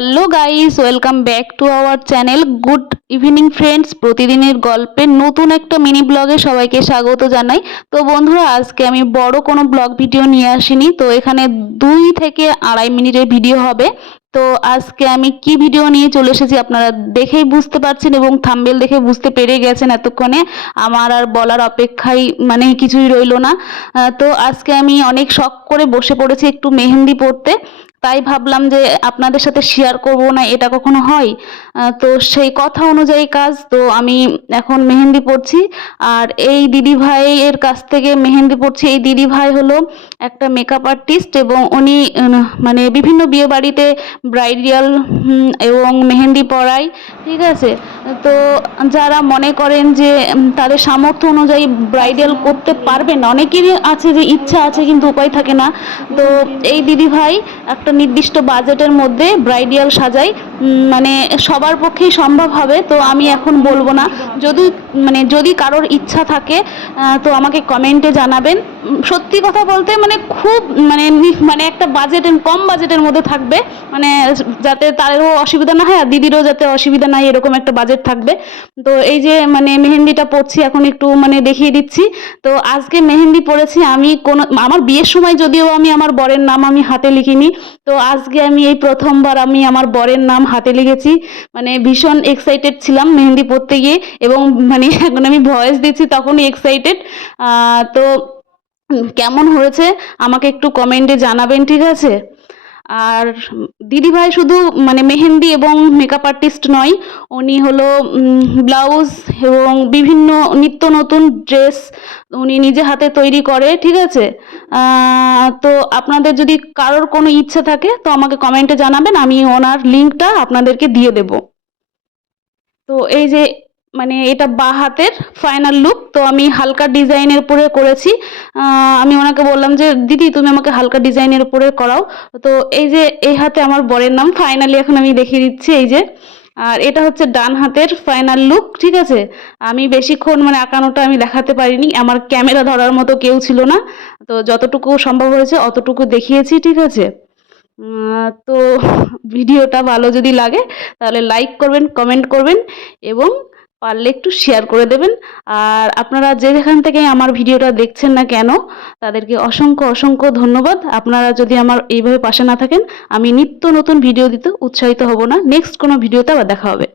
Hello guys, welcome back to our channel. Good evening friends. প্রতিদিনের গল্পের নতুন একটা মিনি ব্লগে সবাইকে স্বাগত জানাই। তো বন্ধুরা, আজকে আমি বড় কোনো ব্লগ ভিডিও নিয়ে আসিনি। তো এখানে 2 থেকে আড়াই মিনিটের ভিডিও হবে। তো আজকে আমি কি ভিডিও নিয়ে চলে এসেছি আপনারা দেখেই বুঝতে পারছেন এবং থাম্বনেল দেখে বুঝতে পেরে গেছেন এতক্ষণে। আমার আর বলার অপেক্ষায় মানে কিছুই রইলো না। তো আজকে আমি অনেক শখ করে বসে পড়েছি একটু মেহেন্দি পরতে। তাই ভাবলাম যে আপনাদের সাথে শেয়ার করব না, এটা কখনো হয়? তো সেই কথা অনুযায়ী কাজ। তো আমি এখন মেহেন্দি পরছি আর এই দিদি ভাইয়ের কাছ থেকে মেহেন্দি পরছি। এই দিদি ভাই হলো একটা মেকআপ আর্টিস্ট এবং উনি মানে বিভিন্ন বিয়ে বাড়িতে ব্রাইডাল এবং মেহেন্দি পরায়, ঠিক আছে? তো যারা মনে করেন যে তাদের সামর্থ্য অনুযায়ী ব্রাইডাল করতে পারবেন না, অনেকেরই আছে যে ইচ্ছা আছে কিন্তু উপায় থাকে না। তো এই দিদি ভাই একটা নির্দিষ্ট বাজেটের মধ্যে ব্রাইডাল সাজায়। মানে সবার পক্ষেই সম্ভব হবে তো আমি এখন বলবো না। যদি কারোর ইচ্ছা থাকে তো আমাকে কমেন্টে জানাবেন। সত্যি কথা বলতে মানে খুব মানে একটা কম বাজেটের মধ্যে থাকবে, মানে যাতে তারও অসুবিধা না হয় আর দিদিরও যাতে অসুবিধা না হয়, এরকম একটা বাজেট থাকবে। তো এই যে মানে মেহেন্দিটা পরছি এখন একটু মানে দেখিয়ে দিচ্ছি। তো আজকে মেহেন্দি পরেছি আমি আমার বিয়ের সময় যদিও আমি আমার বরের নাম আমি হাতে লিখিনি। তো আজকে আমি এই প্রথমবার আমি আমার বরের নাম হাতে লিখেছি। মানে ভীষণ এক্সাইটেড ছিলাম মেহেন্দি পরতে গিয়ে এবং মানে এখন আমি ভয়েস দিচ্ছি তখনই এক্সাইটেড। তো কেমন হয়েছে আমাকে একটু কমেন্টে জানাবেন, ঠিক আছে? আর দিদিভাই শুধু মানে মেহেন্দি এবং মেকআপ আর্টিস্ট নয়, উনি হলো ব্লাউজ এবং বিভিন্ন নিত্য নতুন ড্রেস উনি নিজে হাতে তৈরি করে, ঠিক আছে? তো আপনাদের যদি কারোর কোনো ইচ্ছা থাকে তো আমাকে কমেন্টে জানাবেন, আমি ওনার লিঙ্কটা আপনাদেরকে দিয়ে দেব। তো এই যে মানে এটা বাঁ হাতের ফাইনাল লুক। তো আমি হালকা ডিজাইনের উপরে করেছি। আমি ওনাকে বললাম যে দিদি তুমি আমাকে হালকা ডিজাইনের উপরে করাও। তো এই যে এই হাতে আমার বরের নাম ফাইনালি এখন আমি দেখিয়ে দিচ্ছি, এই যে। আর এটা হচ্ছে ডান হাতের ফাইনাল লুক, ঠিক আছে? আমি বেশিক্ষণ মানে আঁকানোটা আমি দেখাতে পারিনি, আমার ক্যামেরা ধরার মতো কেউ ছিল না। তো যতটুকু সম্ভব হয়েছে অতটুকু দেখিয়েছি, ঠিক আছে? তো ভিডিওটা ভালো যদি লাগে তাহলে লাইক করবেন, কমেন্ট করবেন এবং পারলে একটু শেয়ার করে দেবেন। আর আপনারা যেখান থেকে আমার ভিডিওটা দেখছেন না কেন তাদেরকে অসংখ্য অসংখ্য ধন্যবাদ। আপনারা যদি আমার এইভাবে পাশে না থাকেন আমি নিত্য নতুন ভিডিও দিতে উৎসাহিত হব না। নেক্সট কোনো ভিডিওতে আবার দেখা হবে।